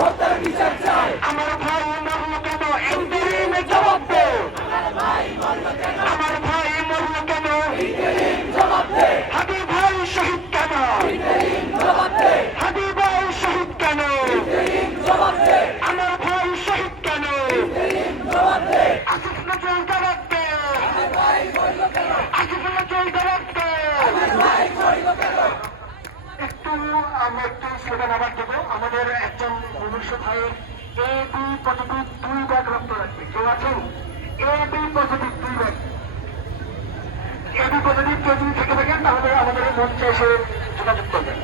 হত্যার বিচার চাই। আমার ভাই মরল কেন ইন্টারিম জবাব দে। আমার ভাই মরল কেন ইন্টারিম জবাব দে। হাদি ভাই শহীদ কেন ইন্টারিম জবাব দে। হাদি ভাই শহীদ কেন ইন্টারিম জবাব দে। আমার ভাই শহীদ কেন ইন্টারিম জবাব দে। আসিফ নজরুল জবাব দে। আমার ভাই মরল কেন? আসিফ নজরুল জবাব দে। আমার ভাই মরল কেন? আমরা একটু স্লোগান আবার দেবো। আমাদের একজন মনুষ্য ভাইয়ের AB পজিটিভ 2 ব্যাগ রক্ত লাগবে। কেউ আছেন? AB positive 2 bag. AB positive কেউ যদি থেকে থাকেন তাহলে আমাদের মঞ্চে এসে যোগাযোগ করবেন।